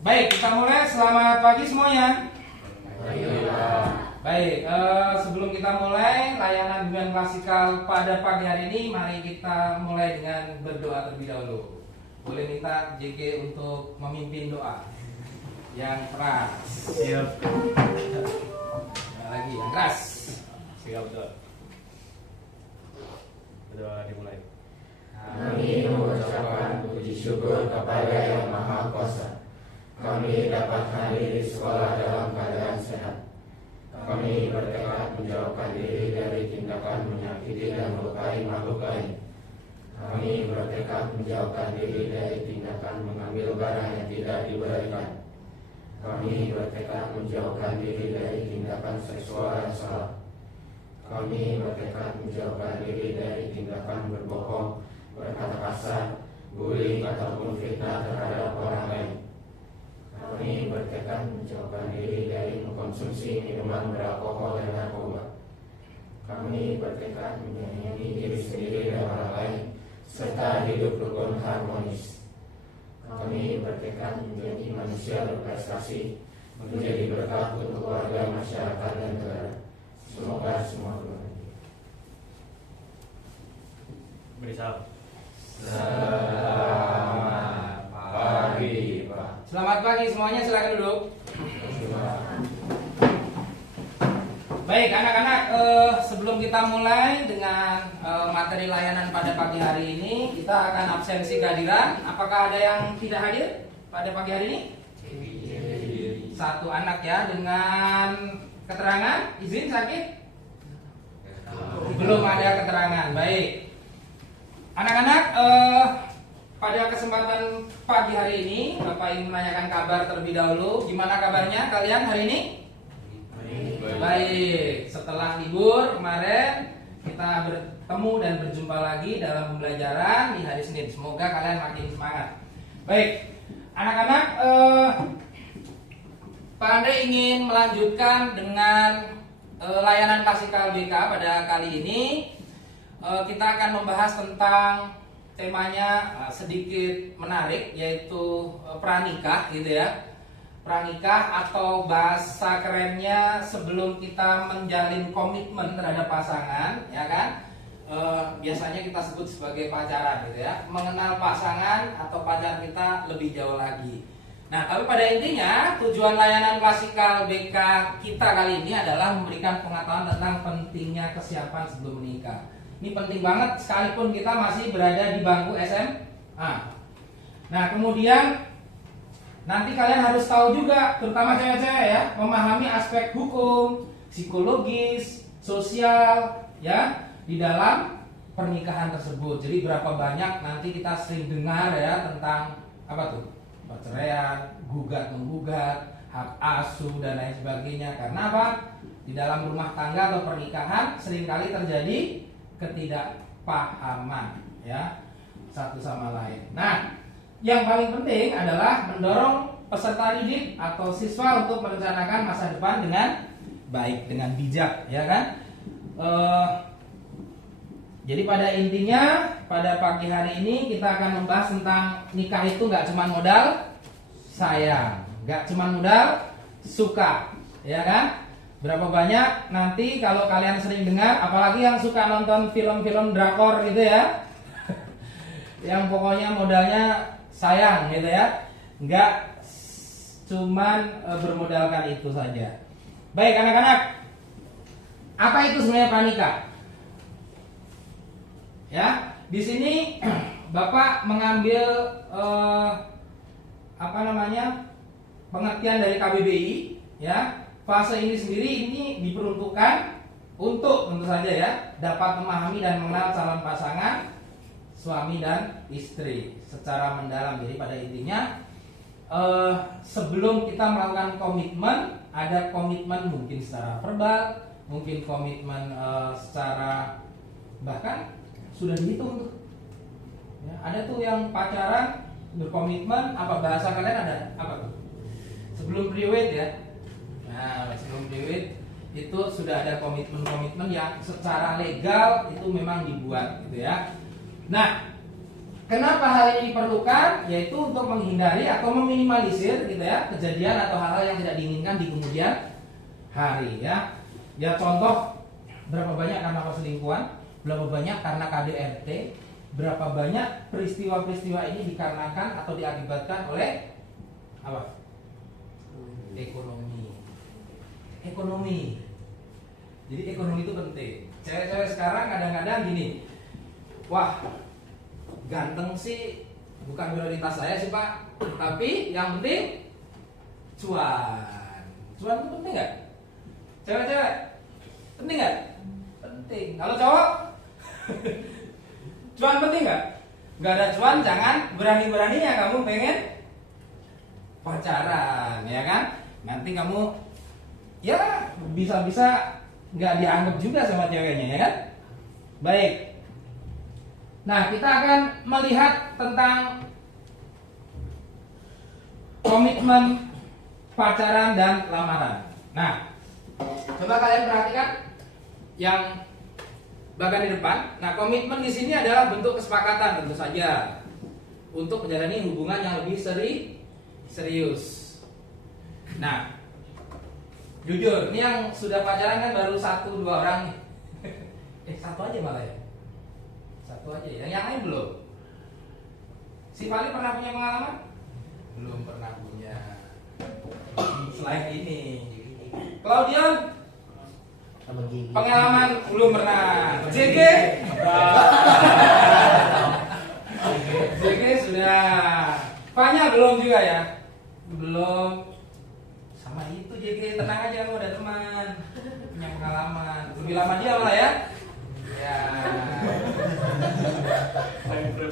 Baik, kita mulai. Selamat pagi semuanya. Baik, sebelum kita mulai layanan hubungan klasikal pada pagi hari ini, mari kita mulai dengan berdoa terlebih dahulu. Boleh minta JG untuk memimpin doa yang keras. Siap. Lagi yang keras. Siap, doa. Berdoa dimulai. Kami mengucapkan puji syukur kepada Yang Maha Kuasa. Kami dapat hadir di sekolah dalam keadaan sehat. Kami bertekad menjauhkan diri dari tindakan menyakiti dan melukai makhluk lain. Kami bertekad menjauhkan diri dari tindakan mengambil barang yang tidak diberikan. Kami bertekad menjauhkan diri dari tindakan seksual yang salah. Kami bertekad menjauhkan diri dari tindakan berbohong, berkata kasar, bullying ataupun fitnah terhadap orang lain. Kami bertekad menjauhkan diri dari mengkonsumsi minuman beralkohol dan narkoba. Kami bertekad menyayangi diri sendiri dan orang lain, serta hidup rukun harmonis. Kami bertekad menjadi manusia berprestasi, menjadi berkat untuk warga, masyarakat, dan negara. Semoga semua berbahagia. Beri salam. Selamat pagi, Pak. Selamat pagi semuanya, silakan duduk. Baik anak-anak, sebelum kita mulai dengan materi layanan pada pagi hari ini, kita akan absensi kehadiran. Apakah ada yang tidak hadir pada pagi hari ini? Satu anak ya, dengan keterangan izin sakit? Belum ada keterangan. Baik anak-anak, pada kesempatan pagi hari ini Bapak ingin menanyakan kabar terlebih dahulu. Gimana kabarnya kalian hari ini? Baik, setelah libur kemarin kita bertemu dan berjumpa lagi dalam pembelajaran di hari Senin. Semoga kalian makin semangat. Baik, anak-anak, Pak Andre ingin melanjutkan dengan layanan klasikal BK pada kali ini. Kita akan membahas tentang temanya sedikit menarik, yaitu pranikah gitu ya. Pranikah atau bahasa kerennya sebelum kita menjalin komitmen terhadap pasangan, ya kan? Biasanya kita sebut sebagai pacaran gitu ya. Mengenal pasangan atau pacar kita lebih jauh lagi. Nah, tapi pada intinya tujuan layanan klasikal BK kita kali ini adalah memberikan pengetahuan tentang pentingnya kesiapan sebelum menikah. Ini penting banget sekalipun kita masih berada di bangku SMA. Nah, kemudian nanti kalian harus tahu juga, terutama cewek-cewek ya, memahami aspek hukum, psikologis, sosial ya di dalam pernikahan tersebut. Jadi berapa banyak nanti kita sering dengar ya tentang apa tuh? Perceraian, gugat menggugat, hak asuh dan lain sebagainya. Karena apa? Di dalam rumah tangga atau pernikahan seringkali terjadi ketidakpahaman ya satu sama lain. Nah, yang paling penting adalah mendorong peserta didik atau siswa untuk merencanakan masa depan dengan baik, dengan bijak, ya kan? Jadi pada intinya pada pagi hari ini kita akan membahas tentang nikah itu nggak cuma modal sayang, nggak cuma modal suka, ya kan? Berapa banyak nanti kalau kalian sering dengar, apalagi yang suka nonton film-film drakor gitu ya, yang pokoknya modalnya sayang gitu ya, nggak cuman bermodalkan itu saja. Baik anak-anak, apa itu sebenarnya pranikah? Ya, di sini Bapak mengambil pengertian dari KBBI ya. Fase ini sendiri ini diperuntukkan untuk tentu saja ya dapat memahami dan mengenal calon pasangan suami dan istri secara mendalam. Jadi pada intinya sebelum kita melakukan komitmen, ada komitmen mungkin secara verbal, mungkin komitmen secara bahkan sudah dihitung tuh. Ya, ada tuh yang pacaran berkomitmen, apa bahasa kalian ada apa tuh? Sebelum pre-wed ya. Nah, sebelum pre-wed itu sudah ada komitmen-komitmen yang secara legal itu memang dibuat gitu ya. Nah, Kenapa hal ini diperlukan? Yaitu untuk menghindari atau meminimalisir gitu ya kejadian atau hal-hal yang tidak diinginkan di kemudian hari ya. Ya contoh, berapa banyak karena perselingkuhan, berapa banyak karena KDRT, berapa banyak peristiwa-peristiwa ini dikarenakan atau diakibatkan oleh apa? Ekonomi. Jadi ekonomi itu penting. Cewek-cewek sekarang kadang-kadang gini, wah ganteng sih bukan prioritas saya sih Pak, tapi yang penting cuan. Cuan itu penting nggak? Cewek-cewek penting nggak? Penting. Kalau cowok cuan penting nggak? Nggak ada cuan jangan berani-beraninya kamu pengen pacaran, ya kan? Nanti kamu ya bisa-bisa nggak dianggap juga sama ceweknya, ya kan? Baik. Nah, kita akan melihat tentang komitmen pacaran dan lamaran. Nah, coba kalian perhatikan yang bagian di depan. Nah, komitmen di sini adalah bentuk kesepakatan tentu saja untuk menjalani hubungan yang lebih serius. Nah, jujur, ini yang sudah pacaran kan baru 1-2 orang nih. Satu aja malah ya. Satu aja, yang lain belum. Si Fali pernah punya pengalaman? Belum pernah punya. Selain ini, Claudion pengalaman belum pernah. JG JG sudah. Fanya belum juga ya? Belum. Sama itu JG, tenang aja, kamu ada teman punya pengalaman. Lebih lama dia malah ya. Ya.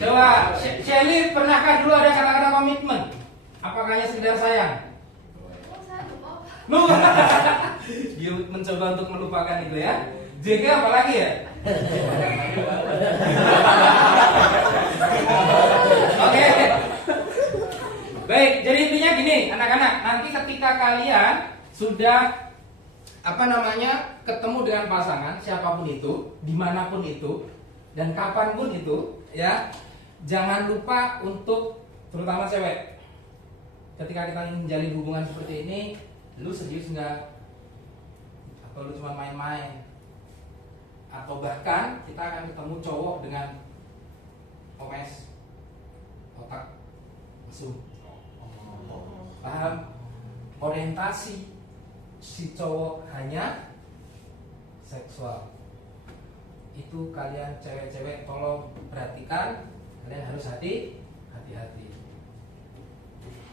Coba Shelly, pernahkah dulu ada kata-kata komitmen? Apakah hanya sekedar sayang? Dia mencoba untuk melupakan itu ya. JG apa lagi ya? Oke. Baik, jadi intinya gini, anak-anak, nanti ketika kalian sudah ketemu dengan pasangan siapapun itu, dimanapun itu, dan kapanpun itu, ya, jangan lupa untuk, terutama cewek, ketika kita ingin menjalin hubungan seperti ini, lu serius nggak? Atau lu cuma main-main? Atau bahkan kita akan ketemu cowok dengan OS, otak mesum, paham? Orientasi si cowok hanya seksual. Itu kalian cewek-cewek tolong perhatikan, kalian harus hati-hati.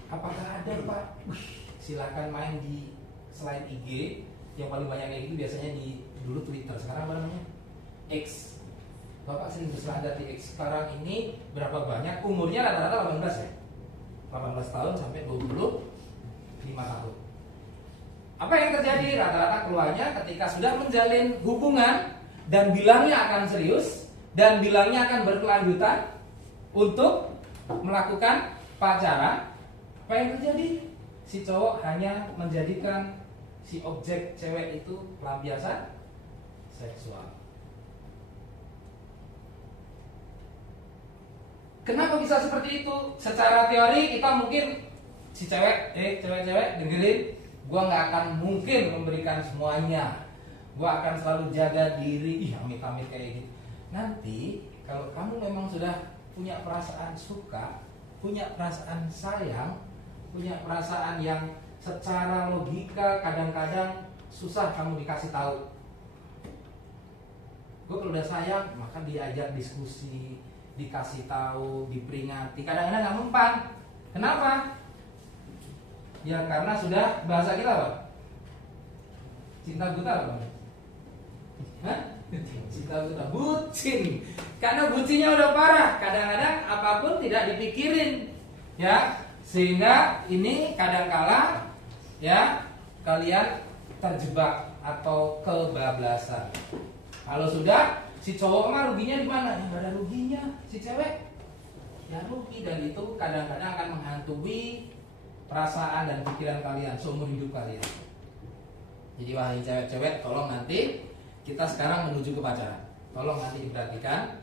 Apakah ada Pak? Silakan main di selain IG, yang paling banyak kayak gitu biasanya di dulu Twitter, sekarang apa namanya? X. Bapak sering berselanda di X. Sekarang ini berapa banyak? Umurnya rata-rata 18 ya? 18 tahun sampai 25 tahun. Apa yang terjadi? Rata-rata keluarnya ketika sudah menjalin hubungan dan bilangnya akan serius dan bilangnya akan berkelanjutan untuk melakukan pacaran, apa yang terjadi? Si cowok hanya menjadikan si objek cewek itu pelampiasan seksual. Kenapa bisa seperti itu? Secara teori kita mungkin si cewek-cewek dengerin, gua nggak akan mungkin memberikan semuanya, gua akan selalu jaga diri. Amit-amit kayak gitu. Nanti kalau kamu memang sudah punya perasaan suka, punya perasaan sayang, punya perasaan yang secara logika kadang-kadang susah kamu dikasih tahu. Gue kalau udah sayang, maka diajak diskusi, dikasih tahu, diperingati. Kadang-kadang nggak mempan. Kenapa? Ya karena sudah, bahasa kita apa? Cinta buta apa? Hah? Cinta buta, bucin. Karena bucinnya udah parah. Kadang-kadang apapun tidak dipikirin, ya. Sehingga ini kadangkala ya kalian terjebak atau kebablasan. Kalau sudah, si cowok mah ruginya di mana? Yang ada ruginya si cewek. Ya rugi, dan itu kadang-kadang akan menghantui perasaan dan pikiran kalian seumur hidup kalian. Jadi wahai cewek-cewek, tolong nanti kita sekarang menuju ke pacaran. Tolong nanti diperhatikan.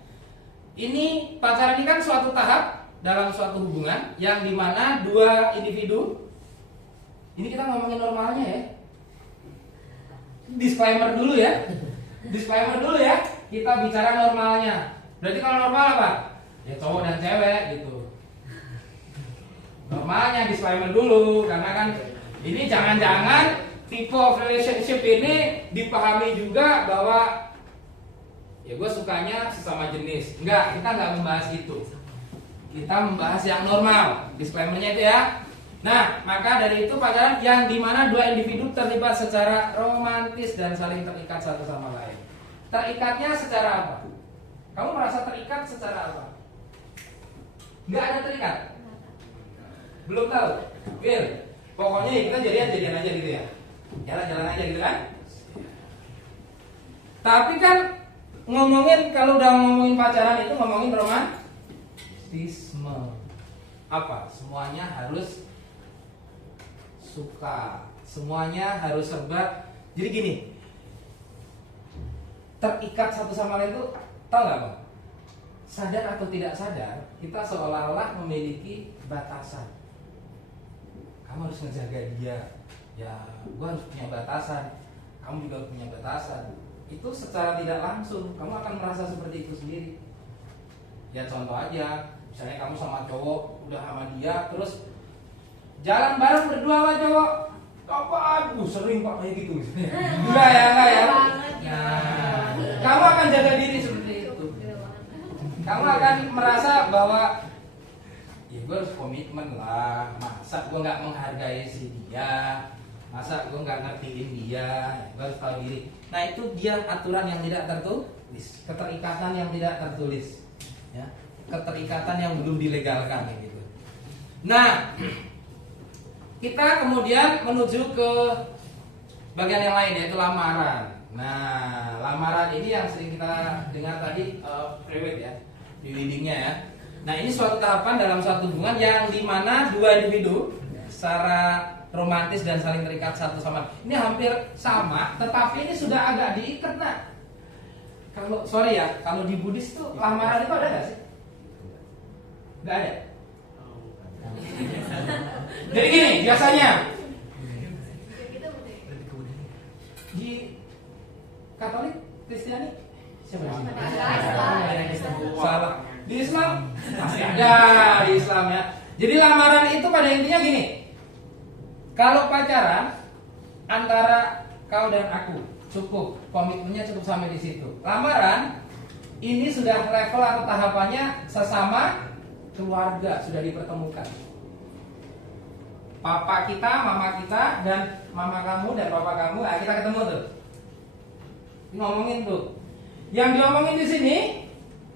ini pacaran ini kan suatu tahap dalam suatu hubungan yang dimana dua individu, ini kita ngomongin normalnya ya, disclaimer dulu ya, kita bicara normalnya. Berarti kalau normal apa? Ya cowok dan cewek gitu. Normalnya disclaimer dulu, karena kan ini jangan-jangan tipe of relationship ini dipahami juga bahwa ya gue sukanya sesama jenis. Enggak, kita nggak membahas itu. Kita membahas yang normal. Disclaimernya itu ya. Nah, maka dari itu pacaran yang dimana dua individu terlibat secara romantis dan saling terikat satu sama lain. Terikatnya secara apa? Kamu merasa terikat secara apa? Nggak ada terikat? Belum tahu? Will, pokoknya kita jadian aja gitu ya. Jalan-jalan aja gitu kan? Tapi kan ngomongin, kalau udah ngomongin pacaran itu ngomongin romantisme. Apa? Semuanya harus suka, semuanya harus serba. Jadi gini, terikat satu sama lain itu, tahu nggak Bang? Sadar atau tidak sadar, kita seolah-olah memiliki batasan. Kamu harus ngejaga dia, ya gue harus punya batasan, kamu juga punya batasan. Itu secara tidak langsung kamu akan merasa seperti itu sendiri. Ya contoh aja, misalnya kamu sama cowok, udah sama dia, terus jalan bareng berdua sama cowok, aduh sering pak kayak gitu. Enggak ya. Nah, kamu akan jaga diri seperti itu. Kamu akan merasa bahwa ya gue harus komitmen lah. Masa gue nggak menghargai si dia, masa gue nggak ngertiin dia, gue harus tahu diri. Nah itu dia aturan yang tidak tertulis, keterikatan yang tidak tertulis, ya, keterikatan yang belum dilegalkan gitu. Nah, kita kemudian menuju ke bagian yang lain, yaitu lamaran. Nah, lamaran ini yang sering kita dengar tadi, prewed ya, di leadingnya ya. Nah ini suatu tahapan dalam suatu hubungan yang dimana dua individu secara romantis dan saling terikat satu sama lain. Ini hampir sama, tetapi ini sudah agak diikat. Nah, kalau sorry ya, kalau di Buddhis tuh lamaran itu ada nggak sih? Nggak ada. Jadi gini, biasanya di Katolik, Kristiani, siapa sih? Salah. Di Islam masih ada, di Islam ya. Jadi lamaran itu pada intinya gini. Kalau pacaran antara kau dan aku cukup, komitmennya cukup sampai di situ. Lamaran ini sudah level atau tahapannya sesama keluarga, sudah dipertemukan. Papa kita, mama kita, dan mama kamu dan papa kamu, nah kita ketemu tuh. Ngomongin tuh. Yang diomongin di sini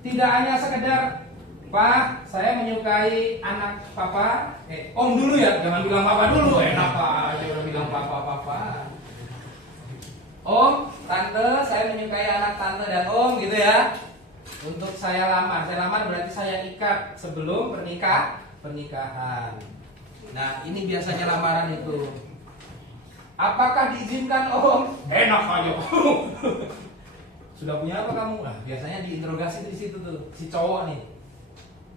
tidak hanya sekedar Pak, saya menyukai anak papa. Om dulu ya, jangan bilang papa dulu. Enak pak, jangan bilang papa. Om, tante, saya menyukai anak tante dan om gitu ya. Untuk saya lamar berarti saya ikat sebelum pernikahan. Nah, ini biasanya lamaran itu. Apakah diizinkan om? Enak aja. Sudah punya apa kamu? Nah, biasanya diinterogasi di situ tuh si cowok nih.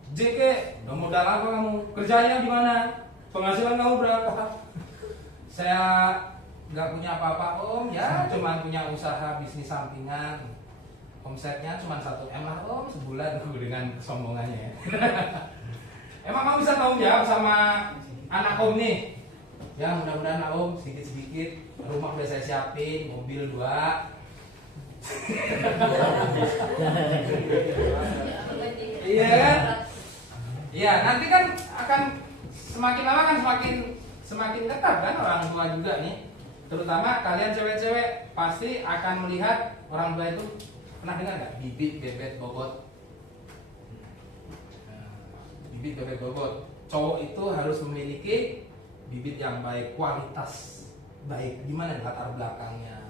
JK, udah modal apa kamu? Kerjanya di mana? Penghasilan kamu berapa? Saya nggak punya apa-apa om, ya cuma punya usaha bisnis sampingan. Omsetnya cuma 1 M lah om sebulan dengan kesombongannya. Emang kamu bisa tanggung jawab sama anak om nih? Ya mudah-mudahan om sedikit-sedikit rumah udah saya siapin, mobil 2. Iya kan? Iya, nanti kan akan semakin lama kan semakin ketat kan orang tua juga nih. Terutama kalian cewek-cewek pasti akan melihat orang tua itu, pernah dengar nggak? Bibit, bebet, bobot. Bibit, bebet, bobot. Cowok itu harus memiliki bibit yang baik, kualitas baik. Gimana latar belakangnya?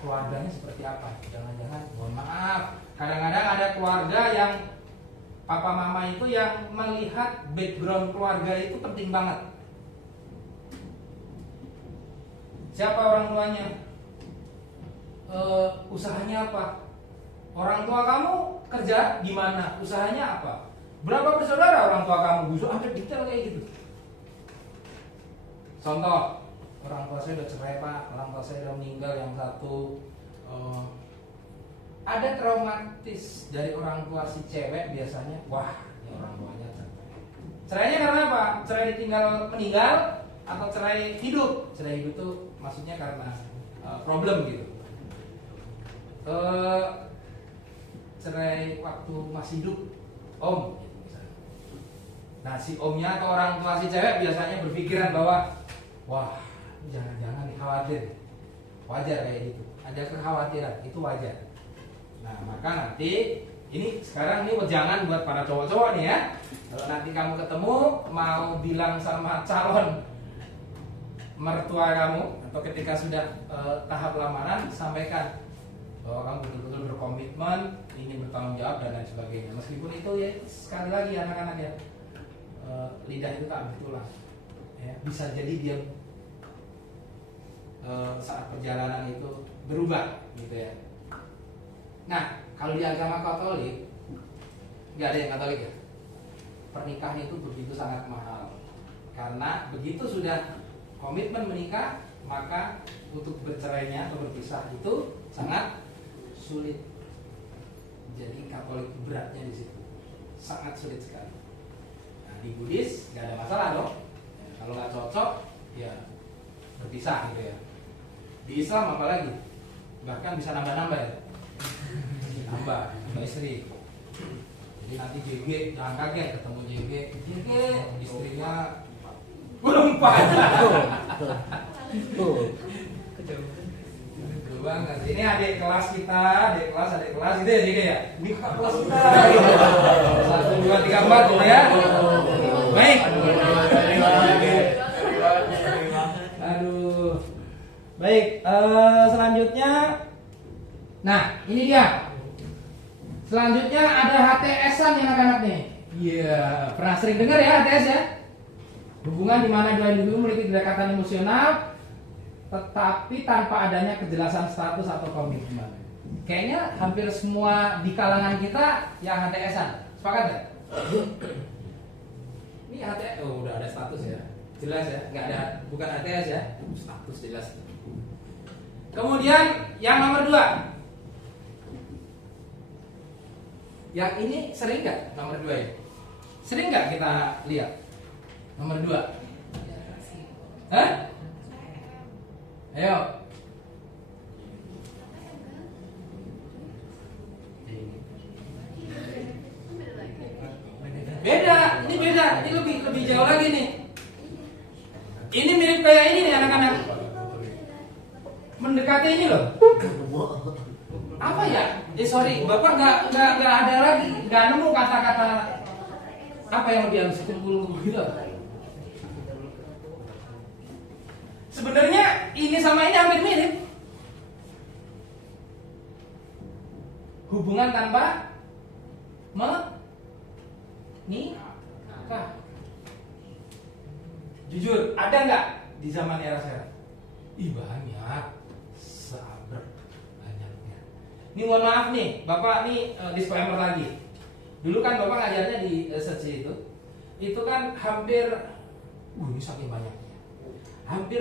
Keluarganya seperti apa? Jangan-jangan, mohon maaf, kadang-kadang ada keluarga yang papa mama itu yang melihat background keluarga itu penting banget. Siapa orang tuanya? Usahanya apa? Orang tua kamu kerja gimana? Usahanya apa? Berapa bersaudara orang tua kamu? Bisa ada detail kayak gitu. Contoh, orang tua saya udah cerai pak, orang tua saya udah meninggal, yang satu ada traumatis dari orang tua si cewek biasanya. Wah, ini orang tuanya cerai. Cerainya karena apa? Cerai ditinggal meninggal atau cerai hidup? Cerai hidup tuh maksudnya karena problem gitu. Cerai waktu masih hidup, om. Nah si omnya atau orang tua si cewek biasanya berpikiran bahwa wah jangan-jangan khawatir, wajar kayak gitu. Ada kekhawatiran, itu wajar. Nah maka nanti ini sekarang ini jangan buat para cowok-cowok nih ya. Kalau nanti kamu ketemu mau bilang sama calon mertua kamu atau ketika sudah tahap lamaran, sampaikan bahwa kamu betul-betul berkomitmen, ingin bertanggung jawab dan lain sebagainya. Meskipun itu ya sekali lagi anak-anak ya lidah itu tak betulan. Ya, bisa jadi dia saat perjalanan itu berubah gitu ya. Nah kalau di agama Katolik nggak ada yang Katolik ya. Pernikahan itu begitu sangat mahal karena begitu sudah komitmen menikah maka untuk bercerainya atau berpisah itu sangat sulit. Jadi Katolik beratnya di situ, sangat sulit sekali. Nah, di Buddhis nggak ada masalah dong. Ya, kalau nggak cocok, ya berpisah gitu ya. Di Islam apalagi, bahkan bisa nambah-nambah ya, nambah istri. Jadi nanti JG jangan kaget ketemu JG istrinya berempat. Banget. Ini adik kelas kita, adik kelas itu ya JG ya. Ini kelas kita. 1, 2, 3, 4 gitu ya. Baik. Aduh. Baik. Selanjutnya, nah ini dia. Selanjutnya ada HTS-an ya anak-anak nih. Iya, pernah sering dengar ya HTS ya? Hubungan di mana dua individu memiliki kedekatan emosional tetapi tanpa adanya kejelasan status atau komitmen. Kayaknya hampir semua di kalangan kita yang HTS-an. Sepakat ya? Ini HTS, oh udah ada status ya. Jelas ya, nggak ada, bukan HTS ya. Status jelas. Kemudian yang nomor 2. Yang ini sering nggak nomor 2 ya? Sering nggak kita lihat nomor 2? Hah? Ayo. Beda, ini beda, ini lebih jauh lagi nih. Ini mirip kayak ini nih anak-anak. Mendekati ini loh. Apa ya? Sorry, Bapak nggak ada lagi, nggak nemu kata-kata apa yang lebih halus, kumpul gitu. Sebenarnya ini sama ini hampir mirip. Hubungan tanpa menikah. Jujur, ada nggak di zaman era sekarang? Ih banyak, sabar banyaknya. Ini mohon maaf nih, Bapak nih disclaimer lagi. Dulu kan Bapak ngajarnya di SSC itu kan hampir, ini saking banyaknya. Hampir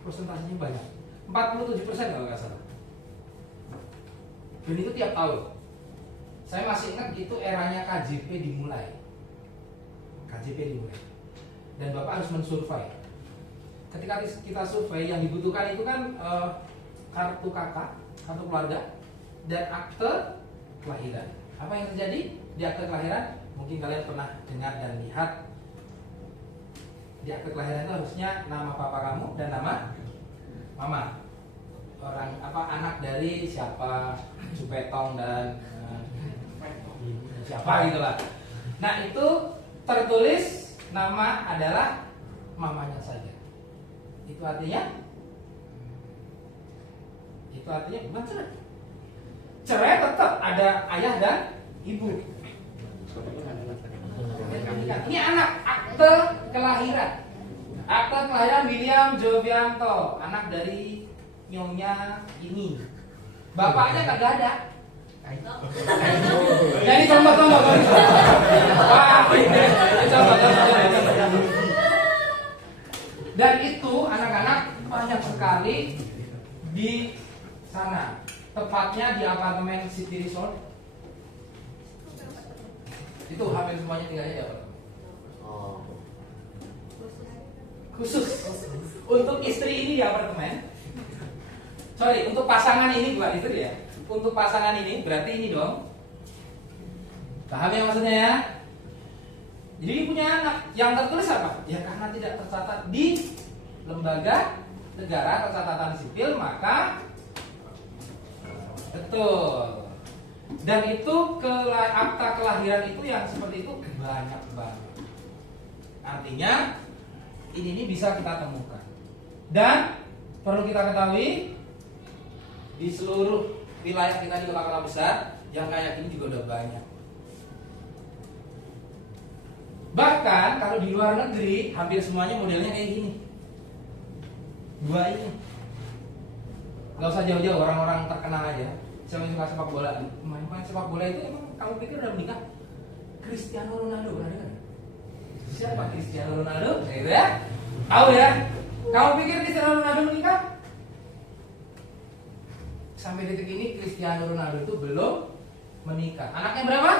persentasenya banyak, 47% kalau nggak salah. Dan itu tiap tahun. Saya masih ingat itu eranya KJP dimulai. Dan Bapak harus mensurvei. Ketika kita survei yang dibutuhkan itu kan kartu kakak, kartu keluarga, dan akte kelahiran. Apa yang terjadi di akte kelahiran? Mungkin kalian pernah dengar dan lihat. Di akte kelahiran itu harusnya nama papa kamu dan nama mama. Orang anak dari siapa, Supetong dan siapa gitulah. Nah itu tertulis nama adalah mamanya saja. Itu artinya bukan cerai. Cerai tetap ada ayah dan ibu. Ini anak, akte kelahiran. Akte kelahiran William Jovianto, anak dari nyonya ini. Bapaknya kagak ada. Jadi tombak-tombak. Wah, dan itu anak-anak banyak sekali di sana. Tepatnya di apartemen City Resort. Itu hampir semuanya tinggalnya di apartemen. Khusus untuk istri ini di apartemen. Sorry, untuk pasangan ini bukan istri ya. Untuk pasangan ini berarti ini dong. Paham ya maksudnya ya? Jadi dia punya anak. Yang tertulis apa? Ya karena tidak tercatat di lembaga negara pencatatan sipil, maka betul. Dan itu akta kelahiran itu yang seperti itu banyak banget. Artinya ini bisa kita temukan. Dan perlu kita ketahui di seluruh wilayah kita di kota-kota besar yang kayak gini juga udah banyak. Bahkan kalau di luar negeri hampir semuanya modelnya kayak gini. Dua ini. Gak usah jauh-jauh, orang-orang terkenal aja. Siapa yang suka sepak bola? Main sepak bola itu emang kamu pikir udah menikah? Cristiano Ronaldo, berani kan? Siapa Cristiano Ronaldo? Gitu ya? Tahu ya? Kamu pikir Cristiano Ronaldo menikah? Sampai detik ini Cristiano Ronaldo itu belum menikah. Anaknya berapa?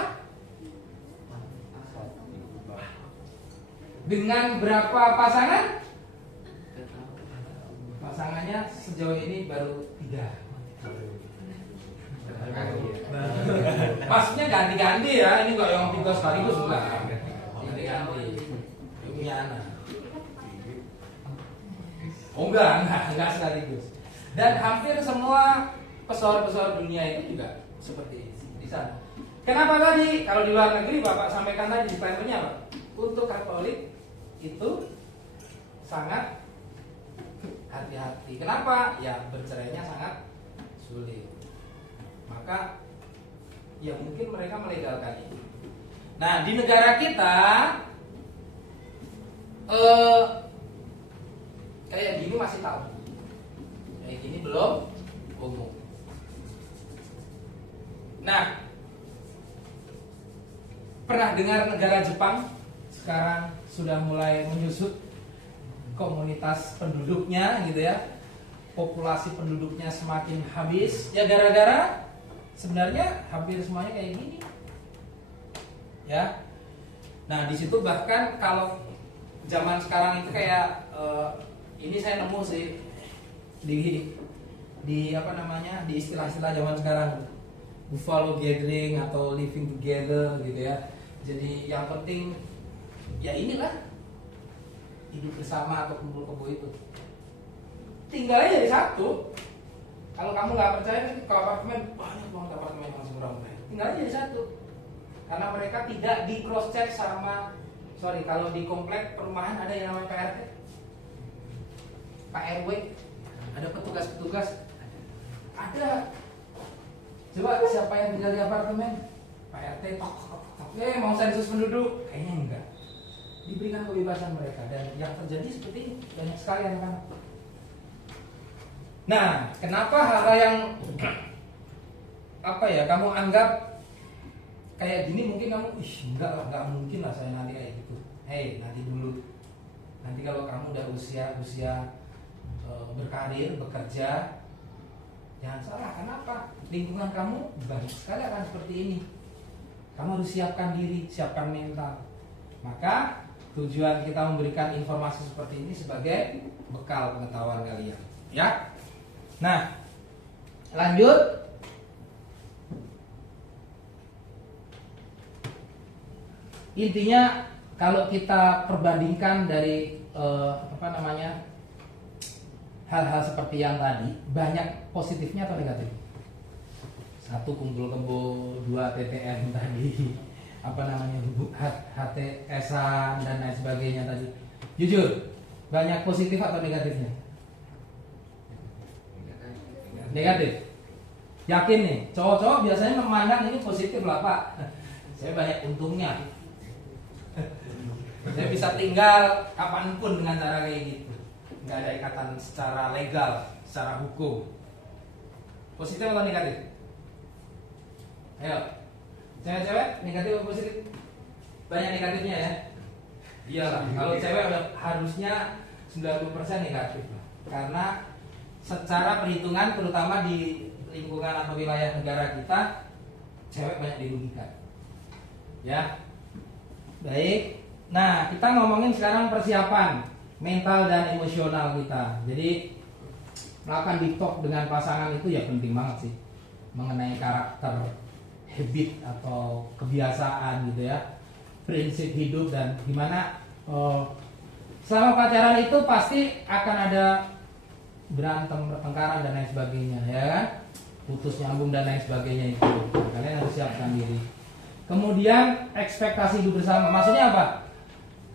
Dengan berapa pasangan? Pasangannya sejauh ini baru 3. Maksudnya ganti-ganti ya. Ini kok yang 3 sekaligus enggak. Ganti-ganti. Punya anak. Oh enggak sekaligus. Dan hampir semua pesohor-pesohor dunia itu juga seperti di sana. Kenapa tadi? Kalau di luar negeri Bapak sampaikan tadi disclaimer-nya apa? Untuk Katolik itu sangat hati-hati. Kenapa? Ya bercerainya sangat sulit. Maka ya mungkin mereka melegalkan itu. Nah di negara kita kayak gini masih tahu. Kayak gini belum umum. Nah, pernah dengar negara Jepang sekarang sudah mulai menyusut komunitas penduduknya gitu ya. Populasi penduduknya semakin habis. Ya gara-gara sebenarnya hampir semuanya kayak gini. Ya. Nah, di situ bahkan kalau zaman sekarang itu kayak ini saya nemu sih di apa namanya? Di istilah-istilah zaman sekarang. Buffalo gathering atau living together gitu ya. Jadi yang penting ya inilah hidup bersama atau kumpul kebo itu. Tinggalnya jadi satu. Kalau kamu nggak percaya ke apartemen banyak banget apartemen yang langsung ramai. Tinggalnya jadi satu. Karena mereka tidak di cross check sama kalau di komplek perumahan ada yang namanya PRT, Pak RW, ada petugas-petugas, ada. Coba siapa yang tinggal di apartemen? Pak RT, mau sensus penduduk? Kayaknya enggak. Diberikan kebebasan mereka dan yang terjadi seperti ini banyak sekali anak-anak. Nah, kenapa hal-hal yang apa ya kamu anggap kayak gini mungkin kamu enggak mungkin lah saya nanti kayak gitu. Hei, nanti dulu. Nanti kalau kamu udah usia berkarir, bekerja, jangan salah, kenapa? Lingkungan kamu banyak sekali akan seperti ini. Kamu harus siapkan diri, siapkan mental. Maka tujuan kita memberikan informasi seperti ini sebagai bekal pengetahuan kalian. Ya. Nah, lanjut. Intinya kalau kita perbandingkan dari hal-hal seperti yang tadi, banyak positifnya atau negatif? 1 kumpul kebo, 2 TTM tadi, HTS-an dan lain sebagainya tadi. Jujur, banyak positif atau negatifnya? Negatif. Yakin nih, cowok-cowok biasanya memandang ini positif lah Pak. Saya banyak untungnya. Saya bisa tinggal kapanpun dengan cara kayak gitu. Nggak ada ikatan secara legal, secara hukum. Positif atau negatif? Ayo. Cewek-cewek negatif atau positif? Banyak negatifnya ya. Iyalah, kalau cewek udah harusnya 90% negatif lah. Karena secara perhitungan terutama di lingkungan atau wilayah negara kita, cewek banyak dirugikan. Ya. Baik. Nah, kita ngomongin sekarang persiapan mental dan emosional kita. Jadi melakukan deep talk dengan pasangan itu ya penting banget sih, mengenai karakter, habit atau kebiasaan gitu ya, prinsip hidup, dan gimana selama pacaran itu pasti akan ada berantem, pertengkaran dan lain sebagainya, ya kan? Putus nyambung dan lain sebagainya itu. Kalian harus siapkan diri. Kemudian ekspektasi hidup bersama. Maksudnya apa?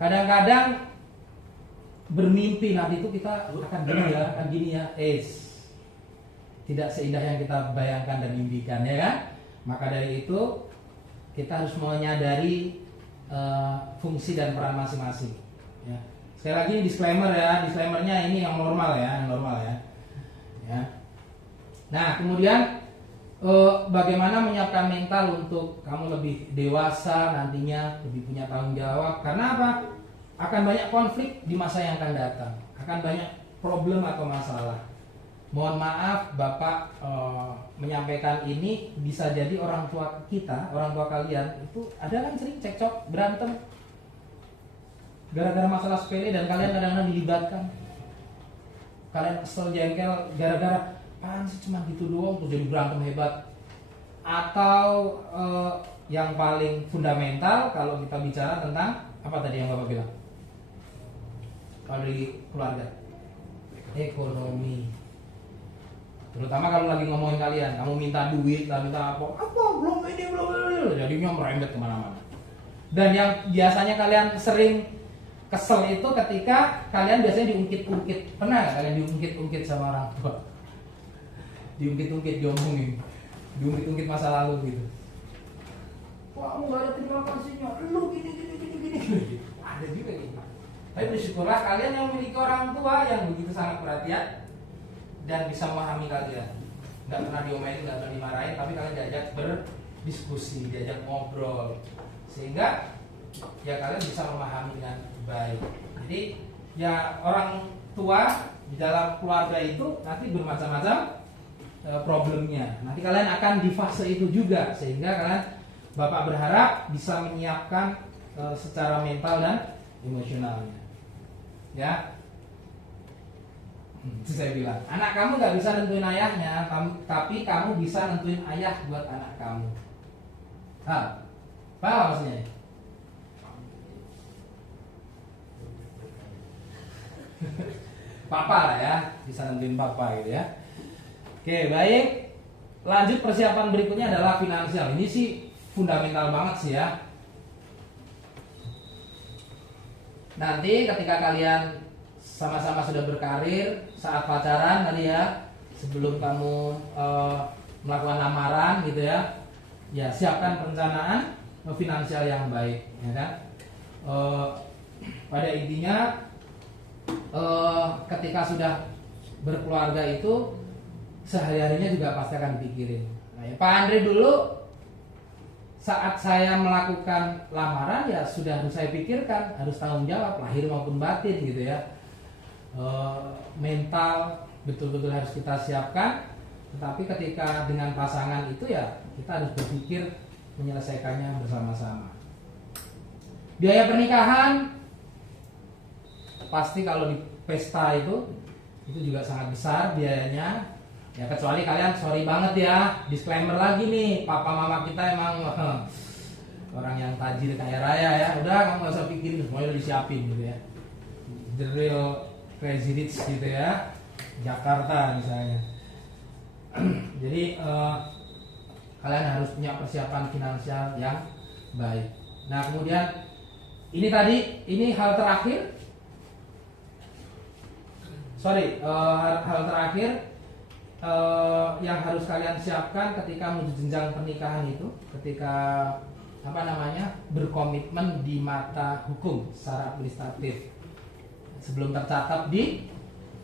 Kadang-kadang bermimpi nanti itu kita akan gini ya, tidak seindah yang kita bayangkan dan impikan, ya kan? Maka dari itu kita harus menyadari fungsi dan peran masing-masing. Ya. Sekali lagi disclaimer ya, disclaimernya ini yang normal ya, Ya. Nah kemudian bagaimana menyiapkan mental untuk kamu lebih dewasa nantinya, lebih punya tanggung jawab. Karena apa? Akan banyak konflik di masa yang akan datang, akan banyak problem atau masalah. Mohon maaf Bapak menyampaikan ini, bisa jadi orang tua kita, orang tua kalian itu ada kan sering cekcok, berantem gara-gara masalah sepele dan kalian kadang-kadang dilibatkan. Kalian kesel, jengkel gara-gara apaan sih cuma gitu doang terus jadi berantem hebat. Atau yang paling fundamental kalau kita bicara tentang apa tadi yang Bapak bilang? Kalau di keluarga, ekonomi. Terutama kalau lagi ngomongin kalian, kamu minta duit, lah minta apa belum ini belum, jadinya merembet kemana-mana. Dan yang biasanya kalian sering kesel itu ketika kalian biasanya diungkit-ungkit. Pernah nggak kalian diungkit-ungkit sama orang tua? Diungkit-ungkit, diomongin, diungkit-ungkit masa lalu gitu. Wah, kamu nggak ada terima kasihnya, lu gini. Ada juga gitu. Tapi bersyukurlah kalian yang memiliki orang tua yang begitu sangat perhatian dan bisa memahami kalian. Nggak pernah diomelin, nggak pernah dimarahin, tapi kalian diajak berdiskusi, diajak ngobrol, sehingga ya kalian bisa memahami dengan baik. Jadi ya orang tua di dalam keluarga itu nanti bermacam-macam problemnya. Nanti kalian akan di fase itu juga, sehingga kalian, Bapak berharap bisa menyiapkan secara mental dan emosionalnya. Ya. Itu saya bilang, anak kamu nggak bisa nentuin ayahnya, tapi kamu bisa nentuin ayah buat anak kamu. Apa maksudnya? Papa lah ya, bisa nentuin papa gitu ya. Oke, baik. Lanjut, persiapan berikutnya adalah finansial. Ini sih fundamental banget sih ya. Nanti ketika kalian sama-sama sudah berkarir, saat pacaran tadi ya, sebelum kamu melakukan lamaran gitu ya, ya siapkan perencanaan finansial yang baik, ya kan? Pada intinya ketika sudah berkeluarga itu sehari-harinya juga pasti akan dipikirin. Nah, ya, Pak Andre dulu saat saya melakukan lamaran ya sudah harus saya pikirkan, harus tanggung jawab lahir maupun batin gitu ya. Mental betul-betul harus kita siapkan, tetapi ketika dengan pasangan itu ya kita harus berpikir menyelesaikannya bersama-sama. Biaya pernikahan pasti kalau di pesta itu juga sangat besar biayanya. Ya kecuali kalian, sorry banget ya, disclaimer lagi nih, papa mama kita emang orang yang tajir kaya raya ya. Udah, kamu gak usah pikirin, semuanya udah disiapin gitu ya. The real crazy rich gitu ya, Jakarta misalnya. Jadi kalian harus punya persiapan finansial yang baik. Nah kemudian ini hal terakhir. Hal terakhir yang harus kalian siapkan ketika menuju jenjang pernikahan itu, ketika berkomitmen di mata hukum secara administratif sebelum tercatat di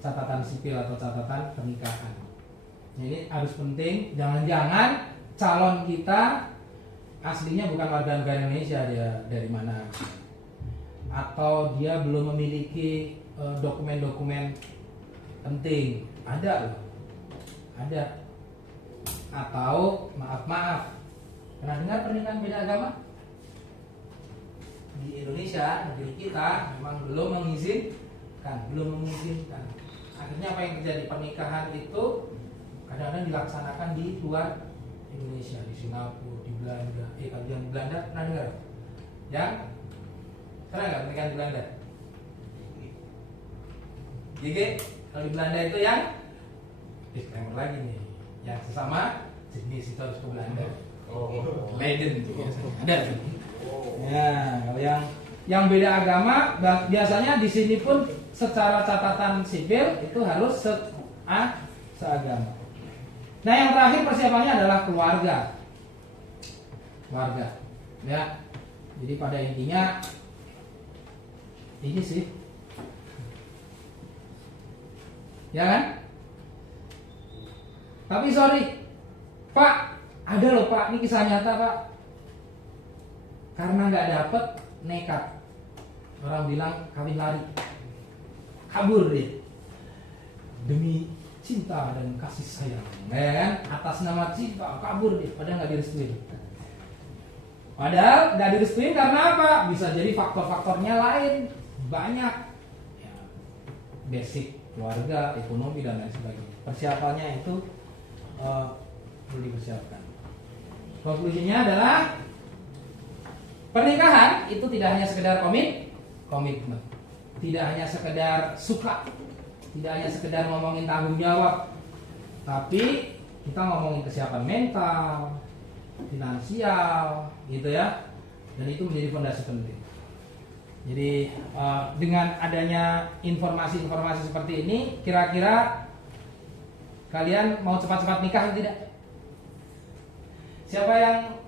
catatan sipil atau catatan pernikahan. Jadi harus penting, jangan-jangan calon kita aslinya bukan warga negara Indonesia, dia dari mana, atau dia belum memiliki dokumen-dokumen penting. Ada loh, ada. Atau maaf, pernah dengar pernikahan beda agama? Di Indonesia, negeri kita memang belum mengizinkan. Akhirnya apa yang terjadi, pernikahan itu kadang-kadang dilaksanakan di luar Indonesia, di Singapura, di Belanda. Kalau yang di Belanda pernah dengar? Yang pernah nggak pernikahan di Belanda? GG, kalau di Belanda itu yang disclaimer lagi nih, yang sesama jenis itu harus ke Belanda. Legend tuh biasanya. Ada tuh. Ya, kalau yang beda agama biasanya di sini pun secara catatan sipil itu harus seagama. Nah, yang terakhir persiapannya adalah keluarga. Ya. Jadi pada intinya ini sih. Ya kan? Tapi sorry, Pak, ada loh Pak, ini kisah nyata Pak. Karena nggak dapet, nekat. Orang bilang kawin lari, kabur deh. Demi cinta dan kasih sayang, kan? Atas nama cinta kabur deh, padahal nggak direstuin. Padahal nggak direstuin karena apa? Bisa jadi faktor-faktornya lain, banyak. Ya, basic keluarga, ekonomi dan lain sebagainya. Persiapannya itu perlu dipersiapkan. Konklusinya adalah pernikahan itu tidak hanya sekedar komitmen, tidak hanya sekedar suka, tidak hanya sekedar ngomongin tanggung jawab, tapi kita ngomongin kesiapan mental, finansial, gitu ya. Dan itu menjadi fondasi penting. Jadi dengan adanya informasi-informasi seperti ini, kira-kira kalian mau cepat-cepat nikah atau tidak? Siapa yang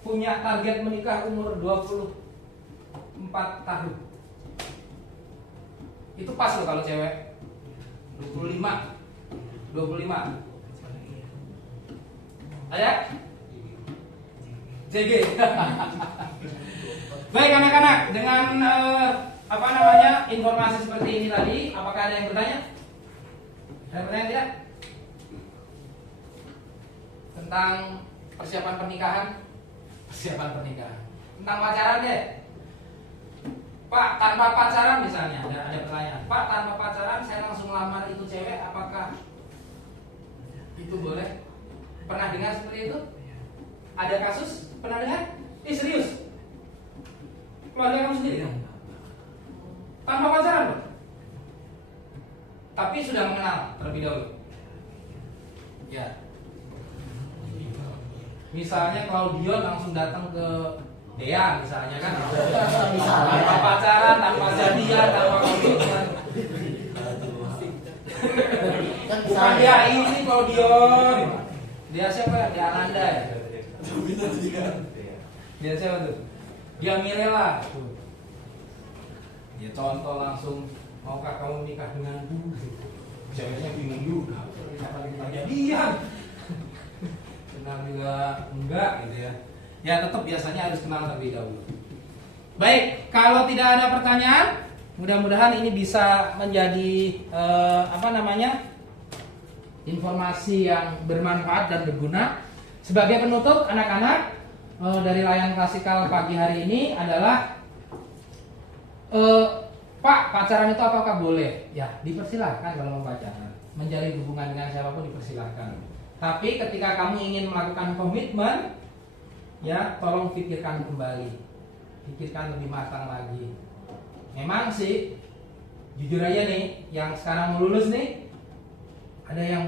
punya target menikah umur 24 tahun? Itu pas loh kalau cewek. 25. Ayah? JG. Baik anak-anak, dengan informasi seperti ini tadi, apakah ada yang bertanya? Ada pertanyaan tidak? Tentang persiapan pernikahan? Tentang pacaran deh. Pak, tanpa pacaran misalnya, ada pertanyaan. Pak, tanpa pacaran saya langsung lamar itu cewek, apakah itu boleh? Pernah dengar seperti itu? Ada kasus? Pernah dengar? Serius? Keluarga kamu sendiri dong? Tanpa pacaran loh? Tapi sudah mengenal terlebih dahulu. Ya. Misalnya Claudio langsung datang ke Dea misalnya kan, tanpa pacaran, tanpa jadian, tanpa komitmen. Bukan dia ini Claudio. Dia siapa? Dia Ananda ya. Dia siapa tuh? Dia Mirella. Dia contoh langsung, maukah kamu nikah denganku? Ceweknya bingung juga. Kenapa kita jadian? Kenal juga enggak gitu ya. Ya tetap biasanya harus kenal terlebih dahulu. Baik, kalau tidak ada pertanyaan, mudah-mudahan ini bisa menjadi informasi yang bermanfaat dan berguna. Sebagai penutup, anak-anak, dari Layan Klasikal pagi hari ini adalah Pak, pacaran itu apakah boleh? Ya, dipersilahkan kalau mau pacaran. Menjalin hubungan dengan siapapun dipersilahkan. Tapi ketika kamu ingin melakukan komitmen, ya tolong pikirkan kembali, pikirkan lebih matang lagi. Memang sih, jujur aja nih, yang sekarang mau lulus nih, ada yang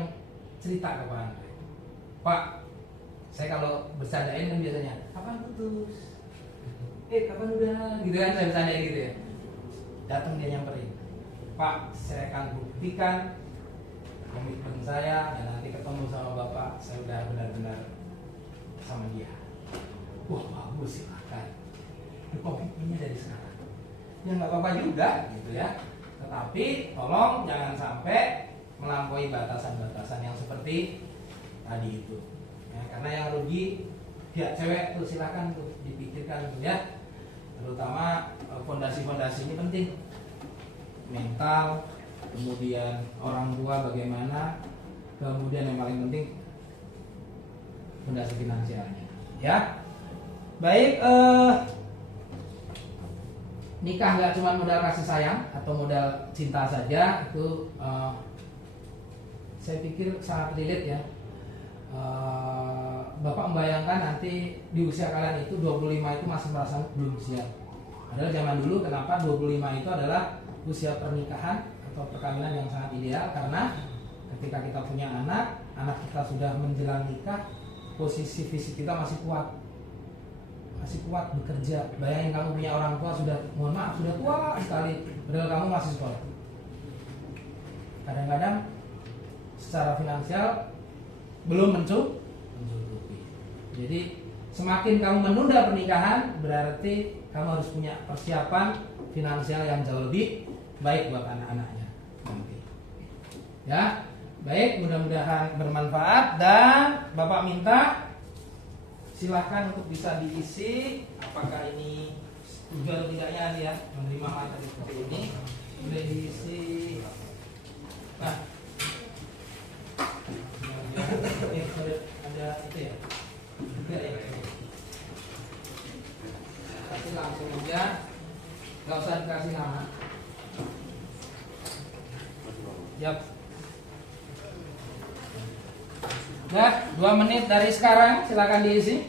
cerita ke Pak Andre, Pak, saya kalau bercandain kan biasanya, kapan putus? Kapan udah? Gitu kan saya bercandain gitu ya. Datang dia nyamperin, Pak, saya akan buktikan komitmen saya, dan nanti ketemu sama Bapak, saya udah benar-benar sama dia. Wah bagus, silahkan. Komitmennya dari sekarang. Ya nggak apa-apa juga, gitu ya. Tetapi tolong jangan sampai melampaui batasan-batasan yang seperti tadi itu. Ya, karena yang rugi pihak cewek tuh silakan tuh dipikirkan tuh ya. Terutama fondasi-fondasi ini penting. Mental, kemudian orang tua bagaimana, kemudian yang paling penting fondasi finansialnya. Ya, baik. Nikah nggak cuma modal kasih sayang atau modal cinta saja, itu saya pikir sangat relate ya. Bapak membayangkan nanti di usia kalian itu 25 itu masih merasa belum siap. Padahal zaman dulu kenapa 25 itu adalah usia pernikahan atau perkawinan yang sangat ideal, karena ketika kita punya anak kita sudah menjelang nikah, posisi fisik kita masih kuat bekerja. Bayangin kamu punya orang tua sudah, mohon maaf, sudah tua sekali, padahal kamu masih sekolah. Kadang-kadang secara finansial belum mencukupi. Jadi semakin kamu menunda pernikahan, berarti kamu harus punya persiapan finansial yang jauh lebih baik buat anak-anaknya nanti. Ya, baik, mudah-mudahan bermanfaat, dan Bapak minta silahkan untuk bisa diisi apakah ini tujuan atau tidaknya nih ya, menerima materi seperti ini boleh diisi. Nah, ada itu ya, juga ya. Tapi langsung aja, nggak usah dikasih nama. Yap. Nah, 2 menit dari sekarang silakan diisi.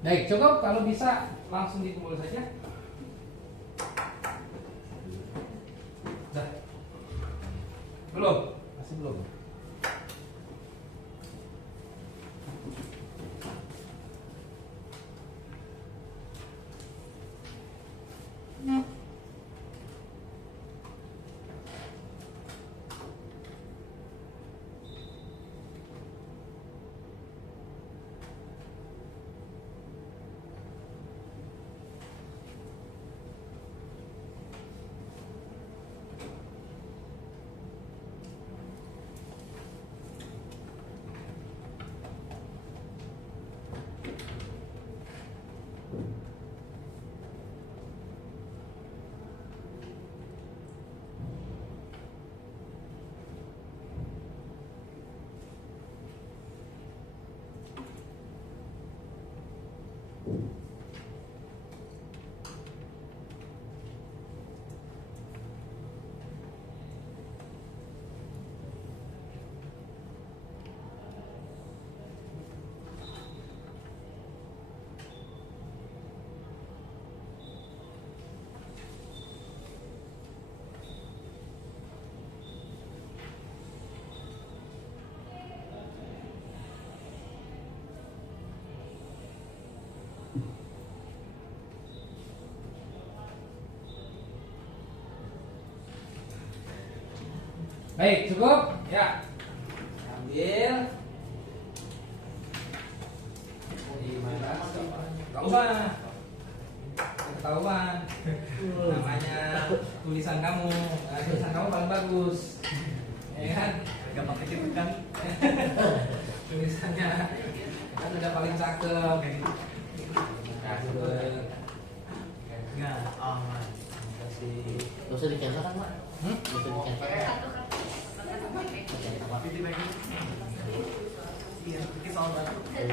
Baik, cukup. Kalau bisa langsung dikumpul saja. Dah. Belum? Masih belum. Baik, cukup? Ya. Ambil. Gimana? Gak usah. Ketahuan. Namanya tulisan kamu. Nah, tulisan kamu paling bagus. Ya kan? Gak pakai tipu kan? Tulisannya kan udah paling cakep. Enggak, aman. Kasih. Gak usah di-cancel kan, Pak? Gak usah di-cancel. Titip lagi. Iya, ini soal batu. Ayo,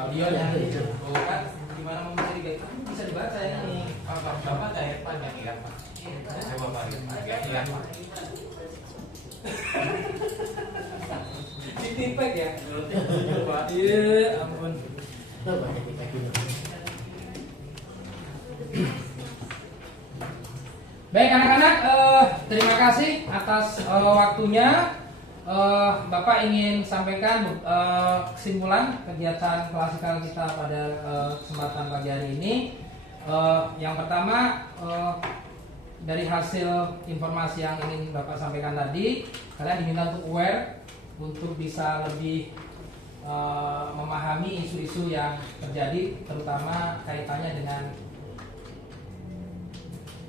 Audio ya. Oh kan, gimana mau bisa dibaca? Bisa dibaca. Ditipek ya. Iya, ampun. Baik anak-anak, terima kasih atas waktunya. Bapak ingin sampaikan kesimpulan kegiatan klasikal kita pada kesempatan pagi hari ini. Yang pertama, dari hasil informasi yang ingin Bapak sampaikan tadi, kalian diminta untuk aware, untuk bisa lebih memahami isu-isu yang terjadi, terutama kaitannya dengan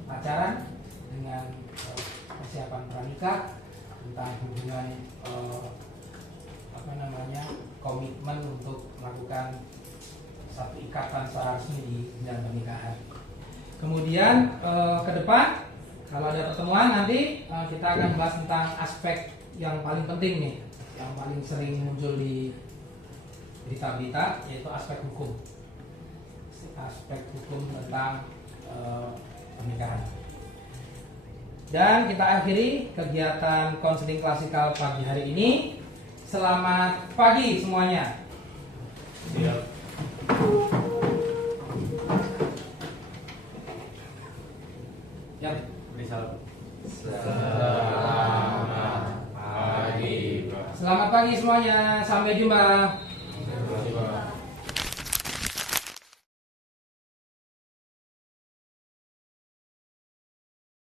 pacaran, dengan persiapan pranikah, tentang hubungan komitmen untuk melakukan satu ikatan secara resmi di dalam pernikahan. Kemudian ke depan kalau ada pertemuan nanti kita akan bahas tentang aspek yang paling penting nih, yang paling sering muncul di berita-berita, yaitu aspek hukum. Aspek hukum tentang pernikahan. Dan kita akhiri kegiatan konseling klasikal pagi hari ini. Selamat pagi semuanya. Siap. Ya. Selamat pagi, Pak. Selamat pagi semuanya. Sampai jumpa.